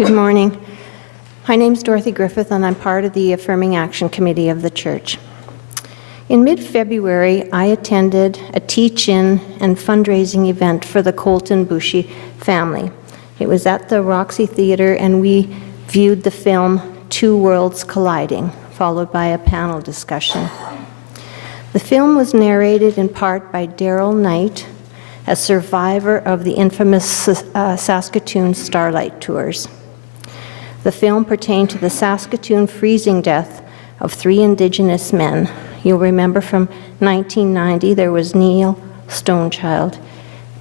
Good morning. My name's Dorothy Griffith, and I'm part of the Affirming Action Committee of the church. In mid-February, I attended a teach-in and fundraising event for the Colton Bushy family. It was at the Roxy Theatre, and we viewed the film Two Worlds Colliding, followed by a panel discussion. The film was narrated in part by Daryl Knight, a survivor of the infamous Saskatoon Starlight Tours. The film pertained to the Saskatoon freezing death of 3 Indigenous men. You'll remember from 1990, there was Neil Stonechild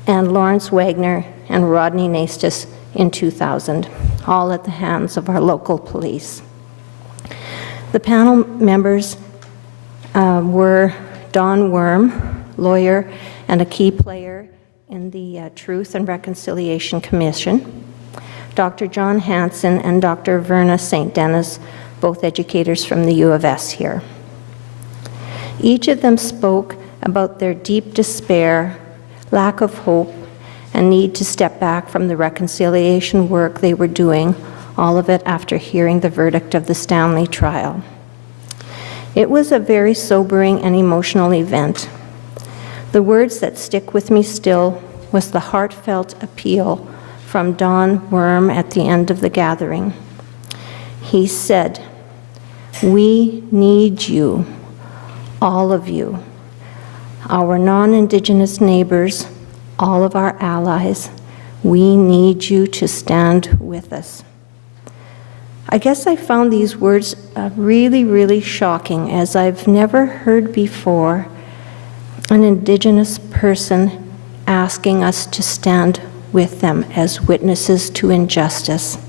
and Lawrence Wagner and Rodney Nastis in 2000, all at the hands of our local police. The panel members were Don Worm, lawyer and a key player in the Truth and Reconciliation Commission, Dr. John Hansen and Dr. Verna St. Denis, both educators from the U of S here. Each of them spoke about their deep despair, lack of hope, and need to step back from the reconciliation work they were doing, all of it after hearing the verdict of the Stanley trial. It was a very sobering and emotional event. The words that stick with me still was the heartfelt appeal from Don Worm at the end of the gathering. He said, "We need you, all of you, our non-Indigenous neighbors, all of our allies. We need you to stand with us." I guess I found these words really shocking, as I've never heard before an Indigenous person asking us to stand with them as witnesses to injustice.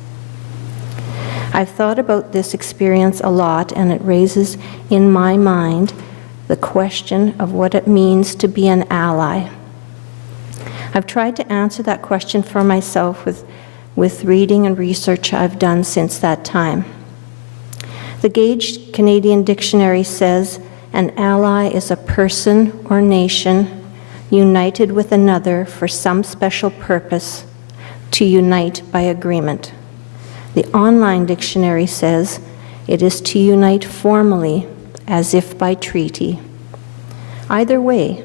I've thought about this experience a lot, and it raises in my mind the question of what it means to be an ally. I've tried to answer that question for myself with reading and research I've done since that time. The Gage Canadian Dictionary says, an ally is a person or nation united with another for some special purpose, to unite by agreement. The online dictionary says it is to unite formally, as if by treaty. Either way,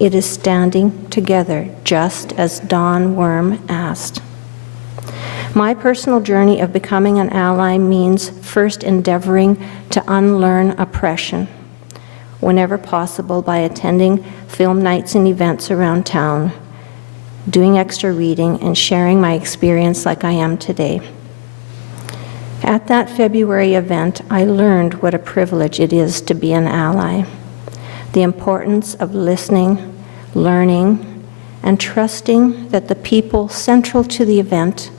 it is standing together, just as Don Worm asked. My personal journey of becoming an ally means first endeavoring to unlearn oppression, whenever possible by attending film nights and events around town, doing extra reading, and sharing my experience like I am today. At that February event, I learned what a privilege it is to be an ally, the importance of listening, learning, and trusting that the people central to the event,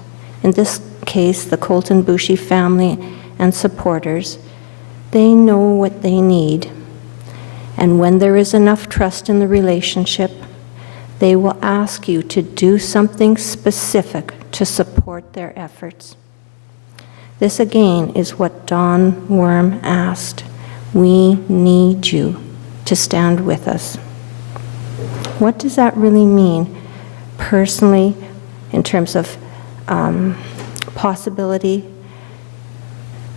in this case the Colton Bushy family and supporters, they know what they need. And when there is enough trust in the relationship, they will ask you to do something specific to support their efforts. This again is what Don Worm asked. We need you to stand with us. What does that really mean personally in terms of possibility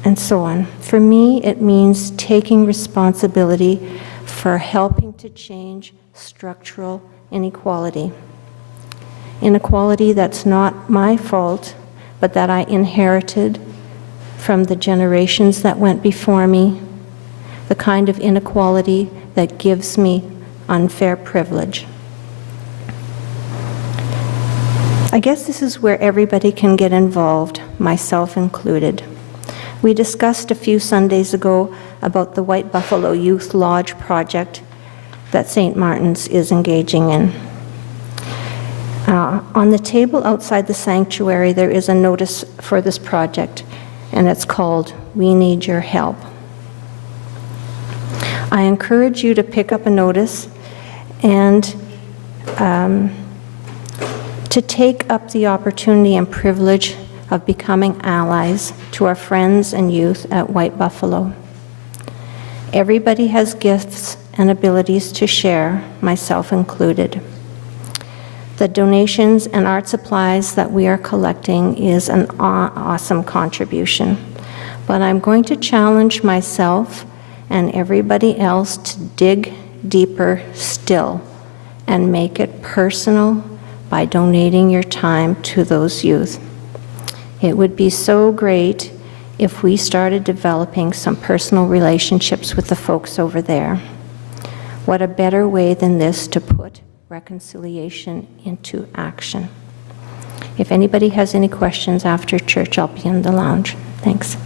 and so on? For me, it means taking responsibility for helping to change structural inequality. Inequality that's not my fault, but that I inherited from the generations that went before me, the kind of inequality that gives me unfair privilege. I guess this is where everybody can get involved, myself included. We discussed a few Sundays ago about the White Buffalo Youth Lodge project that St. Martin's is engaging in. On the table outside the sanctuary, there is a notice for this project, and it's called We Need Your Help. I encourage you to pick up a notice and to take up the opportunity and privilege of becoming allies to our friends and youth at White Buffalo. Everybody has gifts and abilities to share, myself included. The donations and art supplies that we are collecting is an awesome contribution. But I'm going to challenge myself and everybody else to dig deeper still and make it personal by donating your time to those youth. It would be so great if we started developing some personal relationships with the folks over there. What a better way than this to put reconciliation into action. If anybody has any questions after church, I'll be in the lounge. Thanks.